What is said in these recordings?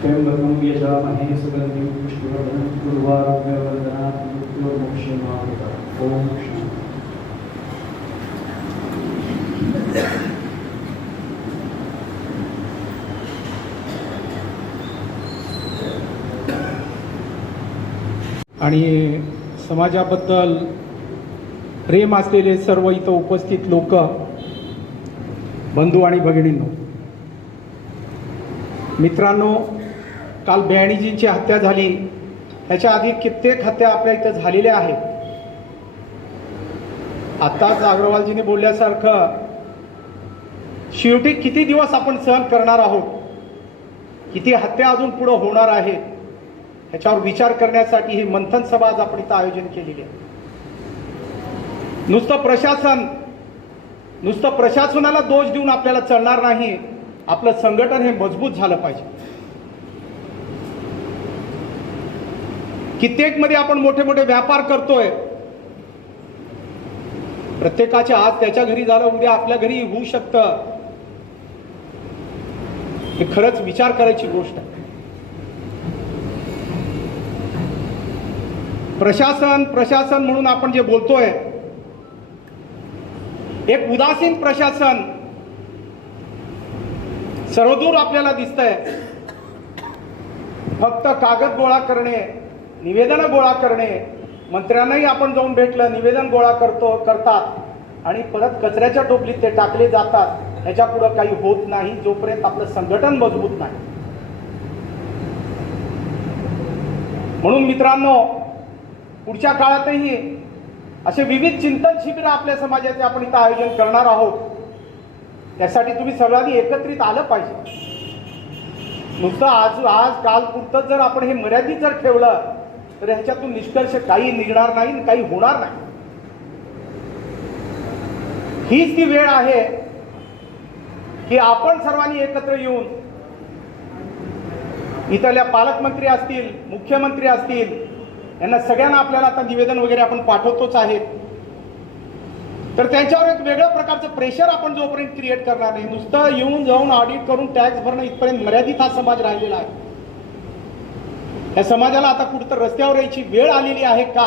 त्र्यंबकं यजामहे सुगन्धिं पुष्टिवर्धनं उर्वारुकवर्धनात् मृत्योर्मुक्षीयमामृतम्। ओम आणि समाजाबद्दल प्रेम असलेले सर्व इथं उपस्थित लोक, बंधू आणि भगिनींनो, मित्रांनो, काल 82जींची हत्या झाली. ह्याच्या आधी कित्येक हत्या आपल्या इथं झालेल्या आहेत. आत्ताच अग्रवालजीने बोलल्यासारखं शेवटी किती दिवस आपण सहन करणार आहोत, किती हत्या अजून पुढे होणार आहेत, ह्याच्यावर विचार करण्यासाठी ही मंथन सभा आज आपण इथं आयोजन केलेली आहे. नुसतं प्रशासनाला दोष देऊन आपल्याला चालणार नाही. आपलं संघटन हे मजबूत झालं पाहिजे. कित्येक मध्ये आपण मोठे मोठे व्यापार करतोय. प्रत्येकाच्या आज त्याच्या घरी झालं, उद्या आपल्या घरी होऊ शकतं. हे खरंच विचार करायची गोष्ट आहे. प्रशासन म्हणून आपण जे बोलतोय, एक उदासीन प्रशासन सर्वदूर आपल्याला दिसतंय. फक्त कागद गोळा करणे, निवेदन गोळा करणे, मंत्र्यांनाही आपण जाऊन भेटलं, निवेदन गोळा करतात आणि परत कचऱ्याच्या टोपलीत ते टाकले जातात. ह्याच्या पुढे काही होत नाही जोपर्यंत आपलं संघटन मजबूत नाही. म्हणून मित्रांनो, पुढच्या काळातही असे विविध चिंतन शिबिर आपल्या समाजाचे आपण इथं आयोजन करणार आहोत. त्यासाठी तुम्ही सगळ्यांनी एकत्रित आलं पाहिजे. नुसतं आज काल पुरतं जर आपण हे मर्यादित जर ठेवलं तर ह्याच्यातून निष्कर्ष काही निघणार नाही, काही होणार नाही. हीच ती वेळ आहे की आपण सर्वांनी एकत्र येऊन, इथल्या पालकमंत्री असतील, मुख्यमंत्री असतील, यांना सगळ्यांना आपल्याला आता निवेदन वगैरे आपण पाठवतोच आहेत. तर त्यांच्यावर एक वेगळ्या प्रकारचं प्रेशर आपण जोपर्यंत क्रिएट करणार नाही, नुसतं येऊन जाऊन ऑडिट करून टॅक्स भरणं इथपर्यंत मर्यादित हा समाज राहिलेला आहे. या समाजाला आता कुठं रस्त्यावर यायची वेळ आलेली आहे का,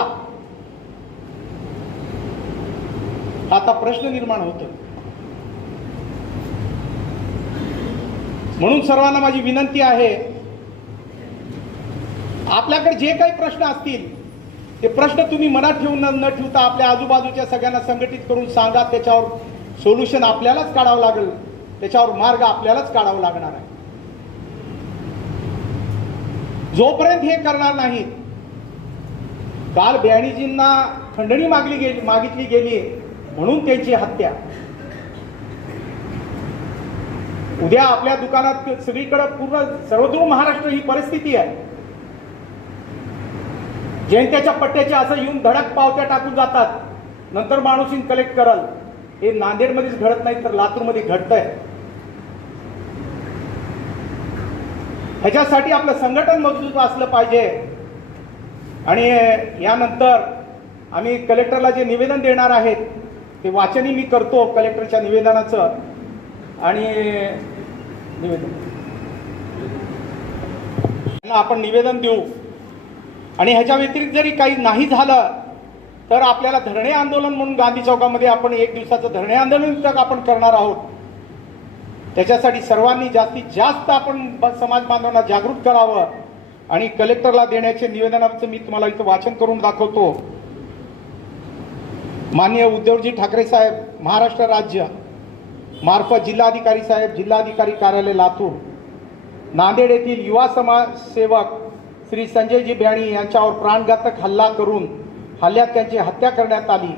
आता प्रश्न निर्माण होतो. म्हणून सर्वांना माझी विनंती आहे, आपल्याकडे जे काही प्रश्न असतील ते प्रश्न तुम्ही मनात ठेवून न ठेवता आपल्या आजूबाजूच्या सगळ्यांना संघटित करून सांगा. त्याच्यावर सोल्युशन आपल्यालाच काढावं लागेल, त्याच्यावर मार्ग आपल्यालाच काढावा लागणार आहे. जोपर्यंत हे करणार नाही, काल 82जींना खंडणी मागितली गेली म्हणून त्यांची हत्या, उद्या आपल्या दुकानात सगळीकडे पूर्ण सर्वदूर महाराष्ट्र ही परिस्थिती आहे. जयंत्याच्या पट्ट्याच्या असं येऊन धडक पावत्या टाकून जातात, नंतर माणूस कलेक्ट करल. हे नांदेडमध्येच घडत नाही तर लातूरमध्ये घडतंय. ह्याच्यासाठी आपलं संघटन मजबूत असलं पाहिजे. आणि यानंतर आम्ही कलेक्टरला जे निवेदन देणार आहेत ते वाचनही मी करतो कलेक्टरच्या निवेदनाचं. आणि आपण निवेदन देऊ. आणि ह्याच्या व्यतिरिक्त जरी काही नाही झालं तर आपल्याला धरणे आंदोलन म्हणून गांधी चौकामध्ये आपण 1 दिवसाचं धरणे आंदोलन तक आपण करणार आहोत. त्याच्यासाठी सर्वांनी जास्तीत जास्त आपण समाज बांधवांना जागृत करावं. आणि कलेक्टरला देण्याचे निवेदनाचं मी तुम्हाला इथं वाचन करून दाखवतो. माननीय उद्धवजी ठाकरे साहेब, महाराष्ट्र राज्य मार्फत जिल्हाधिकारी साहेब, जिल्हाधिकारी कार्यालय लातूर, नांदेड येथील युवा समाजसेवक श्री संजयजी भ्याणी यांच्यावर प्राणघातक हल्ला करून हल्ल्यात त्यांची हत्या करण्यात आली.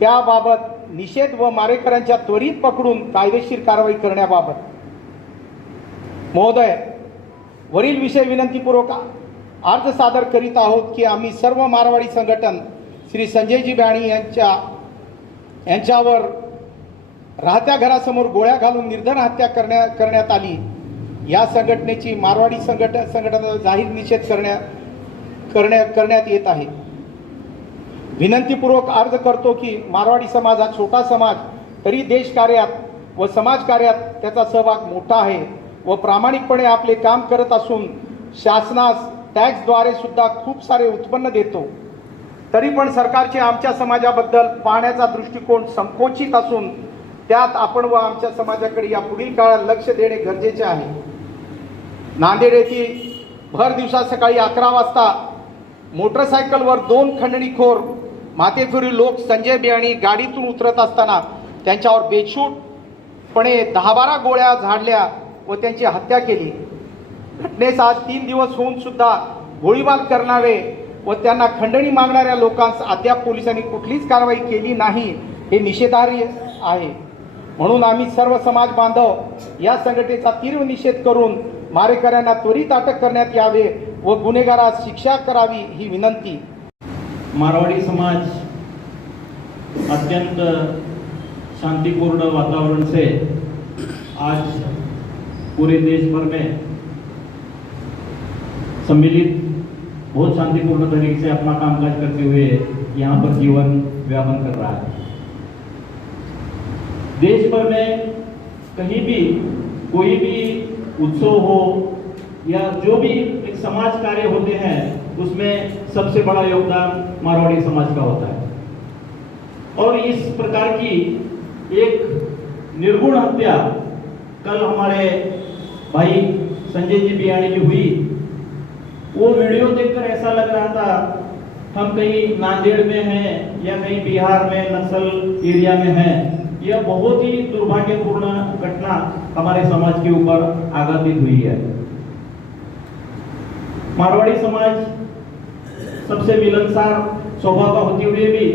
त्याबाबत निषेध व मारेकऱ्यांच्या त्वरित पकडून कायदेशीर कारवाई करण्याबाबत महोदय, वरील विषय विनंतीपूर्वक अर्ज सादर करीत आहोत की आम्ही सर्व मारवाडी संघटन श्री संजयजी भ्याणी यांच्यावर राहत्या घरासमोर गोळ्या घालून निर्धन हत्या करण्यात आली. या संघटनेची मारवाडी संघटनेचा जाहीर निषेध करण्यात येत आहे. विनंतीपूर्वक अर्ज करतो की मारवाडी समाज हा छोटा समाज तरी देश कार्यात व समाज कार्यात त्याचा सहभाग मोठा आहे व प्रामाणिकपणे आपले काम करत असून शासनास टॅक्सद्वारे सुद्धा खूप सारे उत्पन्न देतो, तरी पण सरकारचे आमच्या समाजाबद्दल पाहण्याचा दृष्टिकोन संकोचित असून त्यात आपण व आमच्या समाजाकडे या पुढील काळात लक्ष देणे गरजेचे आहे. नांदेड येथील भर दिवसा सकाळी 11 वाजता मोटरसायकलवर 2 खंडणीखोर माथेफिरू लोक संजय बियाणी गाडीतून उतरत असताना त्यांच्यावर बेछूटपणे 10-12 गोळ्या झाडल्या व त्यांची हत्या केली. घटनेस आज 3 दिवस होऊन सुद्धा गोळीबार करणारे व त्यांना खंडणी मागणाऱ्या लोकांस अद्याप पोलिसांनी कुठलीच कारवाई केली नाही, हे निषेधार्ह आहे. म्हणून आम्ही सर्व समाज बांधव या संघटनेचा तीव्र निषेध करून मारेकऱ्यांना त्वरित अटक करण्यात यावे व गुन्हेगारास शिक्षा करावी ही विनंती. मारवाड़ी समाज अत्यंत शांतिपूर्ण वातावरण से आज पूरे देश भर में सम्मिलित बहुत शांतिपूर्ण तरीके से अपना कामकाज करते हुए यहाँ पर जीवन व्यापन कर रहा है. देश भर में कहीं भी कोई भी उत्सव हो या जो भी एक समाज कार्य होते हैं उसमें सबसे बड़ा योगदान मारवाड़ी समाज का होता है. और इस प्रकार की एक निर्गुण हत्या कल हमारे भाई संजय जी बियाणी की हुई, वो वीडियो देखकर ऐसा लग रहा था हम कहीं नांदेड़ में हैं या कहीं बिहार में नक्सल एरिया में हैं. यह बहुत ही दुर्भाग्यपूर्ण घटना हमारे समाज के ऊपर आघातित हुई है. मारवाड़ी समाज सबसे मिलनसार स्वभाव का होते हुए भी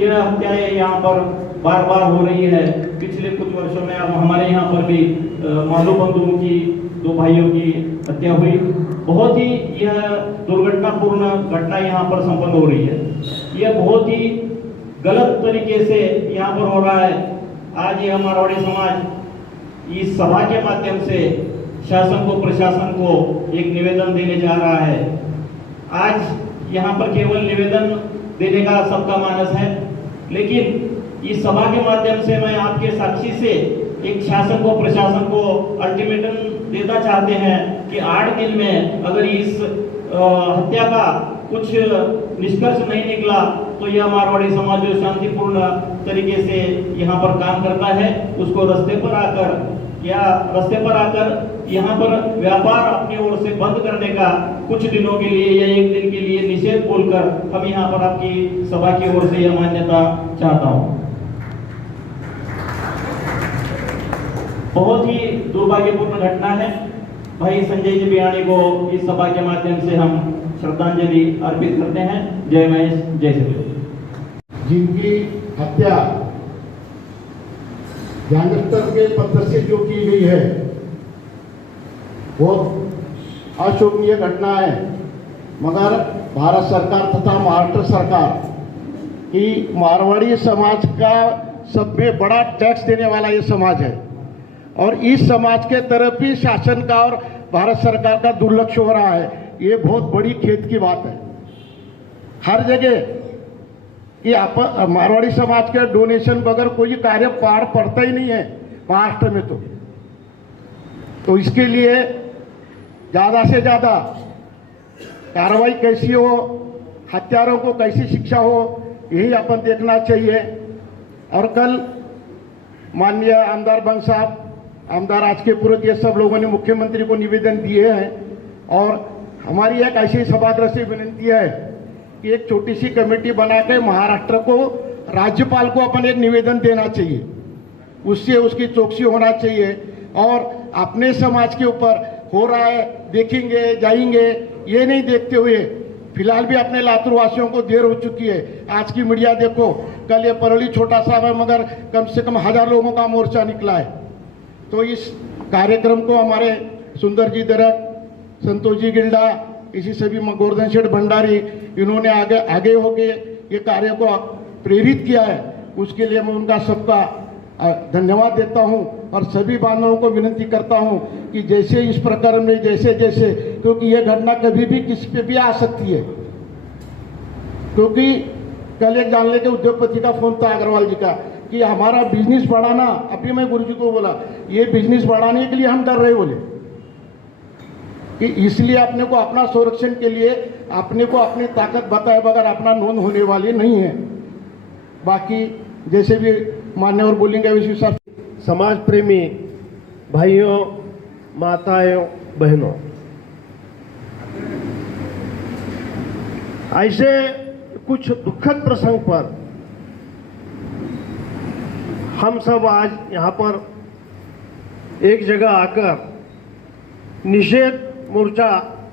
यह हत्याएं यहाँ पर बार बार हो रही है. पिछले कुछ वर्षों में अब हमारे यहाँ पर भी मालू बंधुओं की 2 भाइयों की हत्या हुई. बहुत ही यह दुर्घटनापूर्ण घटना यहाँ पर संपन्न हो रही है. यह बहुत ही गलत तरीके से यहाँ पर हो रहा है. आज यह मारवाड़ी समाज इस सभा के माध्यम से शासन को प्रशासन को एक निवेदन देने जा रहा है. आज यहाँ पर केवल निवेदन देने का सबका मानस है, लेकिन इस सभा के माध्यम से मैं आपके साक्षी से एक शासन को प्रशासन को अल्टीमेटम देना चाहते हैं कि 8 दिन में अगर इस हत्या का कुछ निष्कर्ष नहीं निकला तो यह मारवाड़ी समाज जो शांतिपूर्ण तरीके से यहाँ पर काम करता है उसको रास्ते पर आकर यहाँ पर व्यापार अपनी ओर से बंद करने का कुछ दिनों के लिए या 1 दिन के लिए निषेध बोलकर हम यहाँ पर आपकी सभा की ओर से यह मान्यता चाहता हूँ. बहुत ही दुर्भाग्यपूर्ण घटना है. भाई संजय जी बियाणी को इस सभा के माध्यम से हम श्रद्धांजलि अर्पित करते हैं. जय महेश, जय श्री. जिनकी हत्या गैंगस्टर के पत्र से जो की गई है वो अशोभनीय घटना है, मगर भारत सरकार तथा महाराष्ट्र सरकार की मारवाड़ी समाज का सब में बड़ा टैक्स देने वाला ये समाज है और इस समाज के तरफ ही शासन का और भारत सरकार का दुर्लक्ष्य हो रहा है. ये बहुत बड़ी खेद की बात है. हर जगह ये मारवाड़ी समाज के डोनेशन बगैर कोई कार्य पार पड़ता ही नहीं है महाराष्ट्र में. तो इसके लिए ज़्यादा से ज़्यादा कार्रवाई कैसी हो, हत्यारों को कैसी शिक्षा हो, यही अपन देखना चाहिए. और कल माननीय आमदार बंग साहब, आमदार आज के पुरोहित, ये सब लोगों ने मुख्यमंत्री को निवेदन दिए हैं और हमारी एक ऐसी सभागृह से विनती है कि एक छोटी सी कमेटी बना के महाराष्ट्र को राज्यपाल को अपन एक निवेदन देना चाहिए. उससे उसकी चौकसी होना चाहिए और अपने समाज के ऊपर हो रहा है देखेंगे जाएंगे ये नहीं देखते हुए, फिलहाल भी अपने लातूर वासियों को देर हो चुकी है. आज की मीडिया देखो, कल ये परली छोटा सा है मगर कम से कम 1000 लोगों का मोर्चा निकला है. तो इस कार्यक्रम को हमारे सुंदर जी दरक, संतोष जी गिल्डा, इसी सभी गोवर्धन शेठ भंडारी, इन्होंने आगे होके ये कार्य को प्रेरित किया है. उसके लिए मैं उनका सबका धन्यवाद देता हूं और सभी बांधवों को विनती करता हूं कि जैसे इस प्रकरण में जैसे क्योंकि यह घटना कभी भी किसी पे भी आ सकती है. क्योंकि कल एक जानने के उद्योगपति का फोन था अग्रवाल जी का कि हमारा बिजनेस बढ़ाना, अभी मैं गुरु जी को बोला ये बिजनेस बढ़ाने के लिए हम डर रहे बोले, कि इसलिए अपने को अपना संरक्षण के लिए अपने को अपनी ताकत बताए बगैर अपना नोंद होने वाली नहीं है। बाकी जैसे भी मान्यवर बोलेंगे उस हिसाब से। समाज प्रेमी भाइयों, माताओं, बहनों, ऐसे कुछ दुखद प्रसंग पर हम सब आज यहाँ पर एक जगह आकर निषेध मोर्चा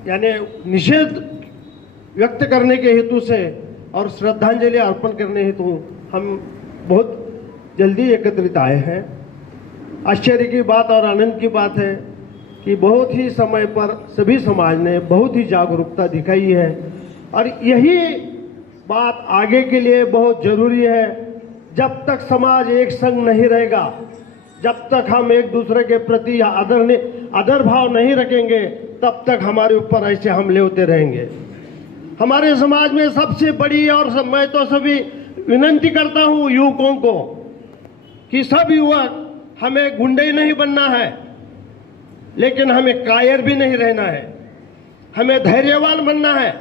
यानी निषेध व्यक्त करने के हेतु से और श्रद्धांजलि अर्पण करने हेतु हम बहुत जल्दी एकत्रित आए हैं। आश्चर्य की बात और आनंद की बात है कि बहुत ही समय पर सभी समाज ने बहुत ही जागरूकता दिखाई है और यही बात आगे के लिए बहुत जरूरी है। जब तक समाज एक संग नहीं रहेगा, जब तक हम एक दूसरे के प्रति आदर भाव नहीं रखेंगे, तब तक हमारे ऊपर ऐसे हमले होते रहेंगे। हमारे समाज में सबसे बड़ी और मैं तो सभी विनंती करता हूं युवकों को कि सब युवक हमें गुंडे नहीं बनना है, लेकिन हमें कायर भी नहीं रहना है, हमें धैर्यवान बनना है।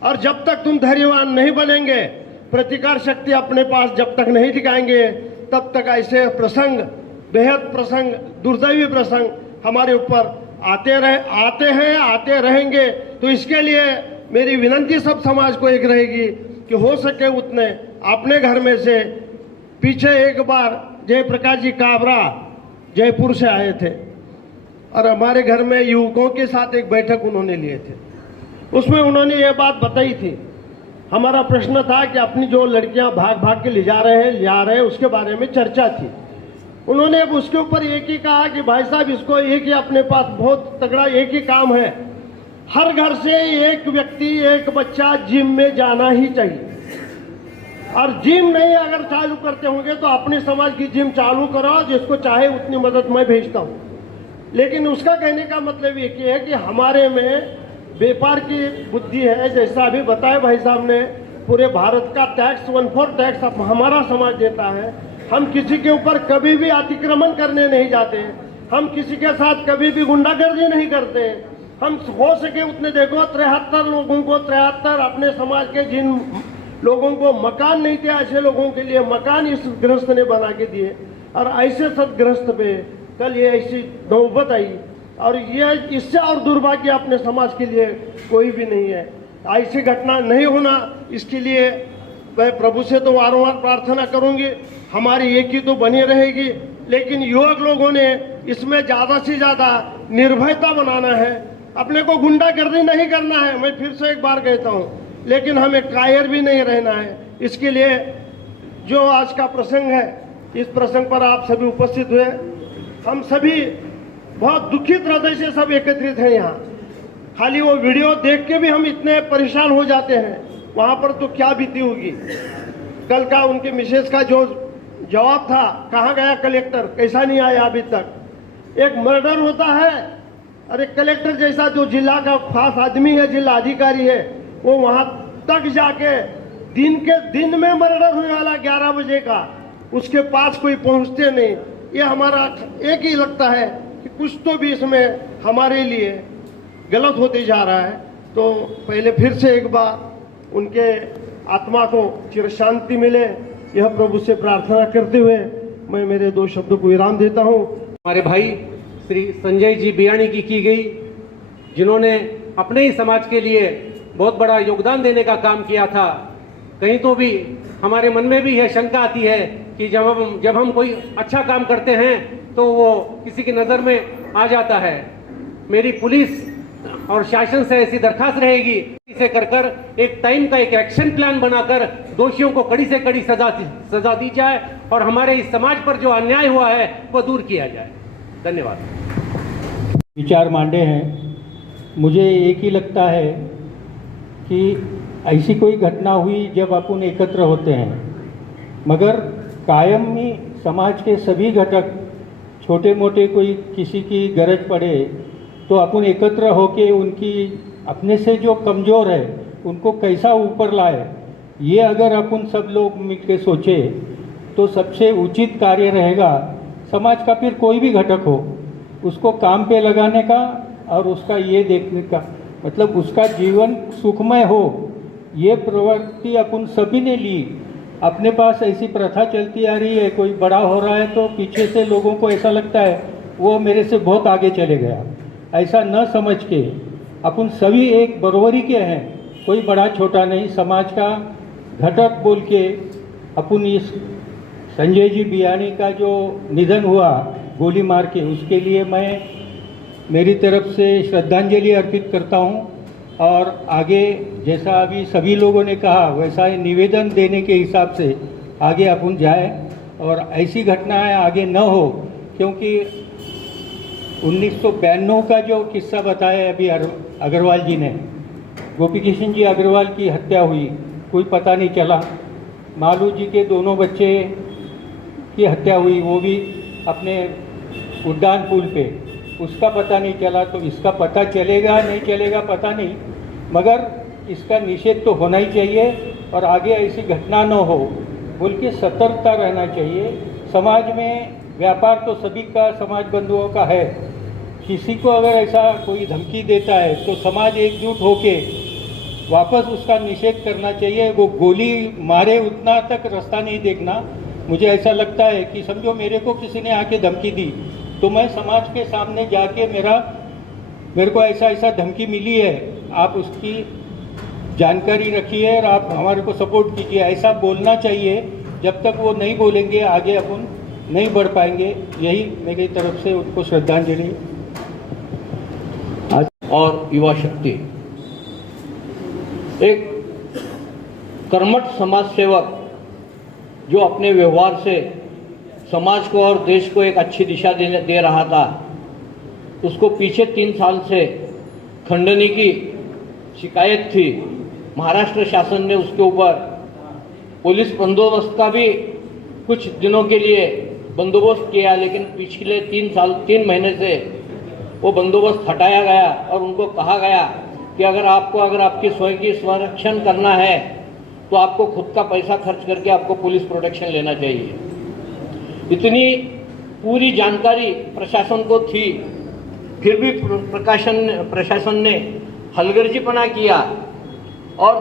और जब तक तुम धैर्यवान नहीं बनेंगे, प्रतिकार शक्ति अपने पास जब तक नहीं दिखाएंगे, तब तक ऐसे प्रसंग, बेहद प्रसंग, दुर्दैवी प्रसंग हमारे ऊपर आते रहेंगे। तो इसके लिए मेरी विनंती सब समाज को एक रहेगी कि हो सके उतने अपने घर में से पीछे एक बार जयप्रकाश जी काबरा जयपुर से आए थे और हमारे घर में युवकों के साथ एक बैठक उन्होंने लिए थे। उसमें उन्होंने ये बात बताई थी। हमारा प्रश्न था कि अपनी जो लड़कियां भाग के ले जा रहे हैं उसके बारे में चर्चा थी। उन्होंने अब उसके ऊपर एक ही कहा कि भाई साहब, इसको एक ही अपने पास बहुत तगड़ा एक ही काम है, हर घर से एक व्यक्ति, एक बच्चा जिम में जाना ही चाहिए। और जिम नहीं अगर चालू करते होंगे तो अपने समाज की जिम चालू करो, जिसको चाहे उतनी मदद मैं भेजता हूँ। लेकिन उसका कहने का मतलब ये है कि हमारे में व्यापार की बुद्धि है। जैसा अभी बताया भाई साहब ने, पूरे भारत का टैक्स 1/4 टैक्स हमारा समाज देता है। हम किसी के ऊपर कभी भी अतिक्रमण करने नहीं जाते, हम किसी के साथ कभी भी गुंडागर्दी नहीं करते। हम हो सके उतने देखो 73 लोगों को 73 अपने समाज के जिन लोगों को मकान नहीं थे, ऐसे लोगों के लिए मकान इस गृहस्थ ने बना के दिए। और ऐसे सदगृहस्थ पे कल ये ऐसी नौबत आई और ये इससे और दुर्भाग्य अपने समाज के लिए कोई भी नहीं है। ऐसी घटना नहीं होना, इसके लिए मैं प्रभु से तो वारंवार प्रार्थना करूंगी, हमारी एक ही तो बनी रहेगी। लेकिन युवक लोगों ने इसमें ज़्यादा से ज़्यादा निर्भयता बनाना है, अपने को गुंडागर्दी नहीं करना है। मैं फिर से एक बार कहता हूँ, लेकिन हमें कायर भी नहीं रहना है। इसके लिए जो आज का प्रसंग है, इस प्रसंग पर आप सभी उपस्थित हुए, हम सभी बहुत दुखित हृदय से सब एकत्रित हैं यहाँ। खाली वो वीडियो देख के भी हम इतने परेशान हो जाते हैं, वहाँ पर तो क्या बीती होगी। कल का उनके मिसेस का जो जवाब था, कहाँ गया कलेक्टर, कैसा नहीं आया अभी तक। एक मर्डर होता है, अरे कलेक्टर जैसा जो जिला का खास आदमी है, जिला अधिकारी है, वो वहाँ तक जाके दिन में मर्डर होने वाला 11 बजे का, उसके पास कोई पहुँचते नहीं। ये हमारा एक ही लगता है कि कुछ तो भी इसमें हमारे लिए गलत होते जा रहा है। तो पहले फिर से एक बार उनके आत्मा को चिर शांति मिले, यह प्रभु से प्रार्थना करते हुए मैं मेरे 2 शब्दों को विराम देता हूँ। हमारे भाई श्री संजय जी बियाणी की गई, जिन्होंने अपने ही समाज के लिए बहुत बड़ा योगदान देने का काम किया था। कहीं तो भी हमारे मन में भी है शंका आती है कि जब हम कोई अच्छा काम करते हैं तो वो किसी की नज़र में आ जाता है। मेरी पुलिस और शासन से ऐसी दरखास्त रहेगी, इसे कर एक टाइम का एक एक्शन प्लान बनाकर दोषियों को कड़ी से कड़ी सजा दी जाए और हमारे इस समाज पर जो अन्याय हुआ है वो दूर किया जाए। धन्यवाद। विचार मांडे हैं। मुझे एक ही लगता है कि ऐसी कोई घटना हुई जब अपन एकत्र होते हैं, मगर कायम ही समाज के सभी घटक, छोटे मोटे कोई किसी की गरज पड़े तो अपन एकत्र होके उनकी अपने से जो कमज़ोर है उनको कैसा ऊपर लाए, ये अगर अपन सब लोग मिलकर सोचे तो सबसे उचित कार्य रहेगा। समाज का फिर कोई भी घटक हो, उसको काम पे लगाने का और उसका ये देखने का मतलब उसका जीवन सुखमय हो, ये प्रवृत्ति अपन सभी ने ली। अपने पास ऐसी प्रथा चलती आ रही है, कोई बड़ा हो रहा है तो पीछे से लोगों को ऐसा लगता है वो मेरे से बहुत आगे चले गया। ऐसा न समझ के अपन सभी एक बराबरी के हैं, कोई बड़ा छोटा नहीं, समाज का घटक बोल के अपन इस संजय जी बियाणी का जो निधन हुआ गोली मार के, उसके लिए मैं मेरी तरफ से श्रद्धांजलि अर्पित करता हूं। और आगे जैसा अभी सभी लोगों ने कहा वैसा ही निवेदन देने के हिसाब से आगे अपन जाए और ऐसी घटनाएं आगे न हो, क्योंकि 1992 का जो किस्सा बताया अभी अग्रवाल जी ने, गोपी किशन जी अग्रवाल की हत्या हुई, कोई पता नहीं चला। मालू जी के दोनों बच्चे की हत्या हुई, वो भी अपने उड्डान पुल पे, उसका पता नहीं चला। तो इसका पता चलेगा नहीं चलेगा पता नहीं, मगर इसका निषेध तो होना ही चाहिए और आगे ऐसी घटना न हो बोल के सतर्कता रहना चाहिए। समाज में व्यापार तो सभी का, समाज बंधुओं का है, किसी को अगर ऐसा कोई धमकी देता है तो समाज एकजुट होके वापस उसका निषेध करना चाहिए। वो गोली मारे उतना तक रास्ता नहीं देखना। मुझे ऐसा लगता है कि समझो मेरे को किसी ने आके धमकी दी तो मैं समाज के सामने जाके मेरे को ऐसा धमकी मिली है, आप उसकी जानकारी रखिए और आप हमारे को सपोर्ट कीजिए, ऐसा बोलना चाहिए। जब तक वो नहीं बोलेंगे आगे अपन नहीं बढ़ पाएंगे। यही मेरी तरफ से उनको श्रद्धांजलि। और युवा शक्ति एक कर्मठ समाज सेवक जो अपने व्यवहार से समाज को और देश को एक अच्छी दिशा दे रहा था, उसको पीछे 3 साल से खंडनी की शिकायत थी। महाराष्ट्र शासन ने उसके ऊपर पुलिस बंदोबस्त का भी कुछ दिनों के लिए बंदोबस्त किया, लेकिन पिछले 3 महीने से वो बंदोबस्त हटाया गया और उनको कहा गया कि अगर आपकी स्वयं की संरक्षण करना है तो आपको खुद का पैसा खर्च करके आपको पुलिस प्रोटेक्शन लेना चाहिए। इतनी पूरी जानकारी प्रशासन को थी, फिर भी प्रशासन ने हलगर्जीपना किया और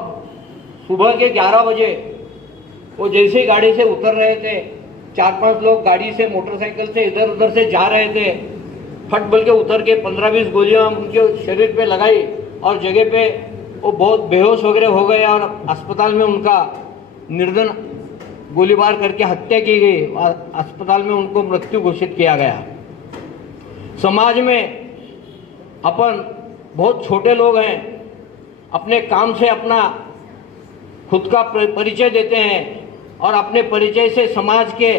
सुबह के 11 बजे वो जैसे ही गाड़ी से उतर रहे थे, 4-5 लोग गाड़ी से मोटरसाइकिल से इधर उधर से जा रहे थे, फट बल के उतर के 15-20 गोलियां उनके शरीर पे लगाई और जगह पे वो बहुत बेहोश वगैरह हो गए और अस्पताल में उनका निर्धन गोलीबार करके हत्या की गई और अस्पताल में उनको मृत्यु घोषित किया गया। समाज में अपन बहुत छोटे लोग हैं, अपने काम से अपना खुद का परिचय देते हैं और अपने परिचय से समाज के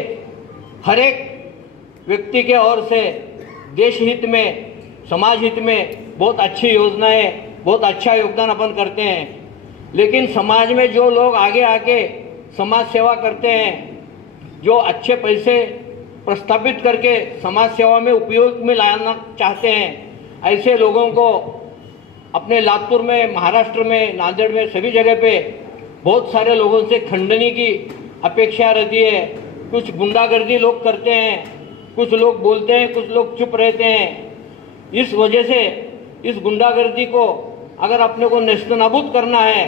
हर एक व्यक्ति के ओर से देश हित में, समाज हित में बहुत अच्छी योजनाएं, बहुत अच्छा योगदान अपन करते हैं। लेकिन समाज में जो लोग आगे आके समाज सेवा करते हैं, जो अच्छे पैसे प्रस्तावित करके समाज सेवा में उपयोग में लाना चाहते हैं, ऐसे लोगों को अपने लातूर में, महाराष्ट्र में, नांदेड़ में, सभी जगह पे बहुत सारे लोगों से खंडनी की अपेक्षा रहती है। कुछ गुंडागर्दी लोग करते हैं, कुछ लोग बोलते हैं, कुछ लोग चुप रहते हैं। इस वजह से इस गुंडागर्दी को अगर अपने को नेस्तनाबूद करना है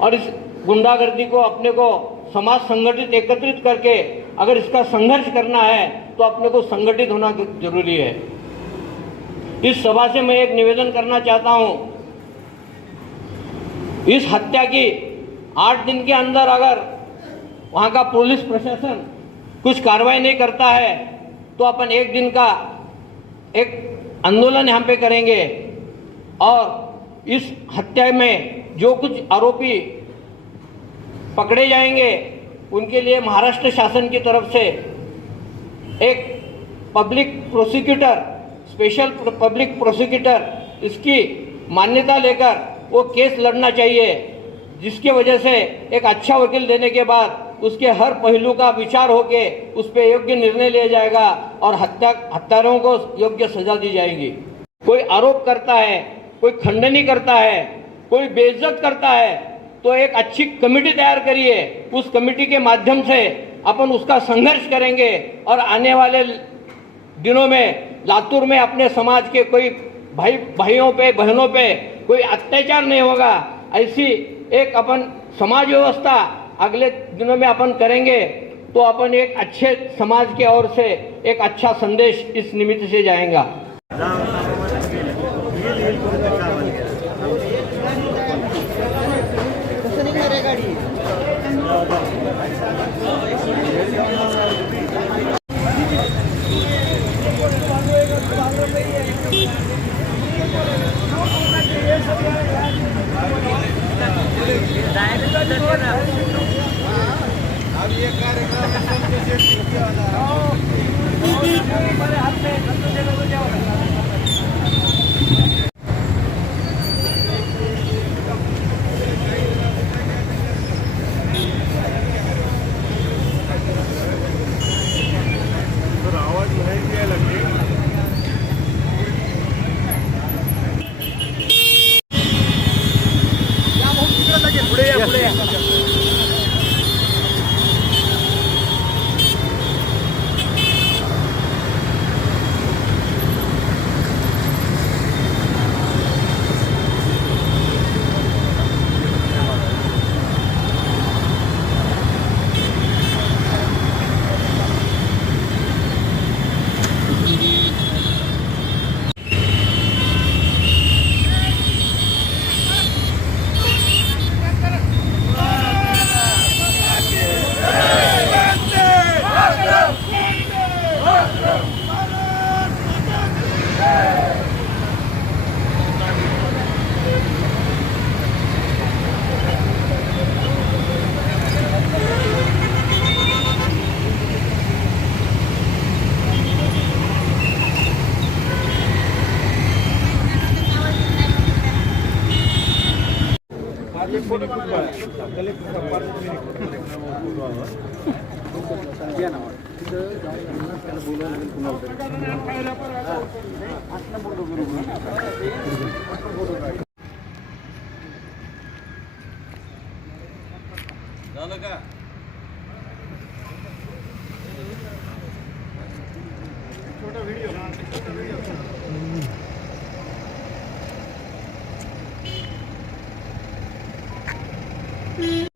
और इस गुंडागर्दी को अपने को समाज संगठित एकत्रित करके अगर इसका संघर्ष करना है तो अपने को संगठित होना जरूरी है। इस सभा से मैं एक निवेदन करना चाहता हूं, इस हत्या की 8 दिन के अंदर अगर वहां का पुलिस प्रशासन कुछ कार्रवाई नहीं करता है तो अपन 1 दिन का एक आंदोलन यहाँ पे करेंगे और इस हत्या में जो कुछ आरोपी पकड़े जाएंगे उनके लिए महाराष्ट्र शासन की तरफ से एक public prosecutor, special public prosecutor, इसकी मान्यता लेकर वो केस लड़ना चाहिए, जिसकी वजह से एक अच्छा वकील देने के बाद उसके हर पहलू का विचार होके उस पर योग्य निर्णय लिया जाएगा और हत्यारों को योग्य सजा दी जाएगी। कोई आरोप करता है, कोई खंडनी करता है, कोई बेइज्जत करता है तो एक अच्छी कमेटी तैयार करिए, उस कमेटी के माध्यम से अपन उसका संघर्ष करेंगे और आने वाले दिनों में लातूर में अपने समाज के कोई भाइयों पे बहनों पे कोई अत्याचार नहीं होगा, ऐसी एक अपन समाज व्यवस्था अगले दिनों में अपन करेंगे तो अपन एक अच्छे समाज की ओर से एक अच्छा संदेश इस निमित्त से जाएगा।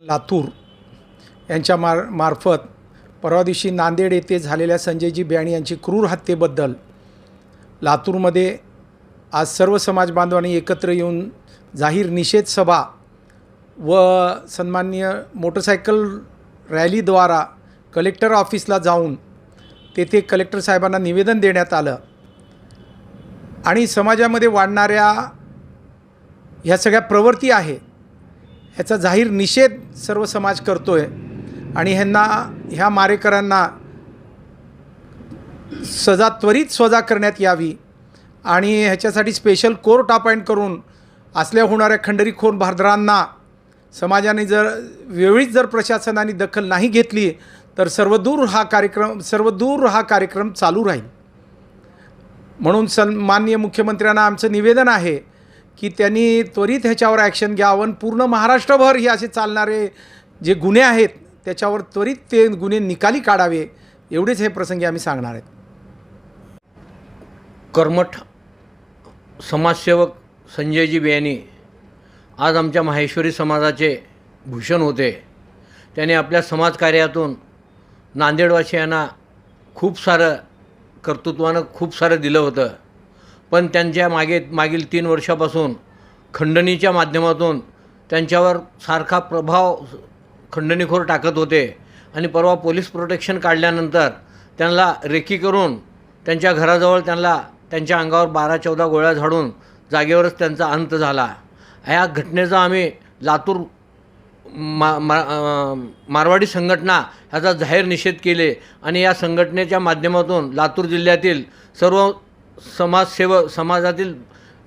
लातूर यांच्या मार्फत परवा दिवशी नांदेड येथे झालेल्या संजयजी बियाणी यांची क्रूर हत्येबद्दल लातूरमध्ये आज सर्व समाज बांधवांनी एकत्र येऊन जाहीर निषेध सभा व सन्माननीय मोटरसायकल रॅलीद्वारा कलेक्टर ऑफिसला जाऊन तेथे कलेक्टर साहेबांना निवेदन देण्यात आलं आणि समाजामध्ये वाढणाऱ्या ह्या सगळ्या प्रवृत्ती आहे ह्याचा जाहीर निषेध सर्व समाज करतोय आणि ह्या मारेकरांना त्वरित सजा करण्यात यावी आणि ह्याच्यासाठी स्पेशल कोर्ट अपॉइंट करून असल्या होणाऱ्या खंडरीखोर भारदारांना समाजाने वेळीच जर प्रशासनाने दखल नाही घेतली तर सर्वदूर हा कार्यक्रम चालू राहील। म्हणून माननीय मुख्यमंत्र्यांना आमचं निवेदन आहे की त्यांनी त्वरित ह्याच्यावर ॲक्शन घ्यावं, पूर्ण महाराष्ट्रभर हे असे चालणारे जे गुन्हे आहेत त्याच्यावर त्वरित ते गुन्हे निकाली काढावे, एवढेच हे प्रसंगी आम्ही सांगणार आहेत। कर्मठ समाजसेवक संजयजी बियाणी आज आमच्या माहेश्वरी समाजाचे भूषण होते। त्याने आपल्या समाजकार्यातून नांदेडवासियांना खूप सारं कर्तृत्वानं खूप सारं दिलं होतं, पण त्यांच्या मागील 3 वर्षापासून खंडणीच्या माध्यमातून त्यांच्यावर सारखा प्रभाव खंडणीखोर टाकत होते आणि परवा पोलीस प्रोटेक्शन काढल्यानंतर त्यांना रेकी करून त्यांच्या घराजवळ त्यांच्या अंगावर 12-14 गोळ्या झाडून जागेवरच त्यांचा अंत झाला। ह्या घटनेचा आम्ही लातूर मारवाडी संघटना ह्याचा जाहीर निषेध केले आणि या संघटनेच्या माध्यमातून लातूर जिल्ह्यातील सर्व समाजातील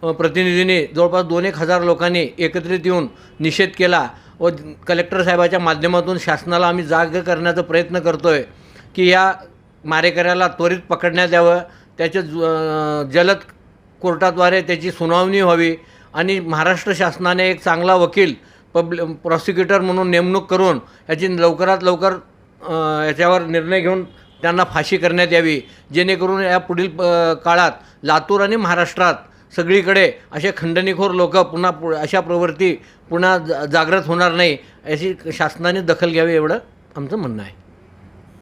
प्रतिनिधींनी जवळपास 2-1 हजार लोकांनी एकत्रित येऊन निषेध केला व कलेक्टर साहेबाच्या माध्यमातून शासनाला आम्ही जाग करण्याचा प्रयत्न करतोय की या मारेकऱ्याला त्वरित पकडण्यात यावं, त्याचे जलद कोर्टाद्वारे त्याची सुनावणी व्हावी आणि महाराष्ट्र शासनाने एक चांगला वकील प्रॉसिक्युटर म्हणून नेमणूक करून याची लवकरात लवकर याच्यावर निर्णय घेऊन त्यांना फाशी करण्यात यावी, जेणेकरून या पुढील काळात लातूर आणि महाराष्ट्रात सगळीकडे असे खंडणीखोर लोक पुन्हा अशा प्रवृत्ती पुन्हा जागृत होणार नाही, अशी शासनाने दखल घ्यावी एवढं आमचं म्हणणं आहे.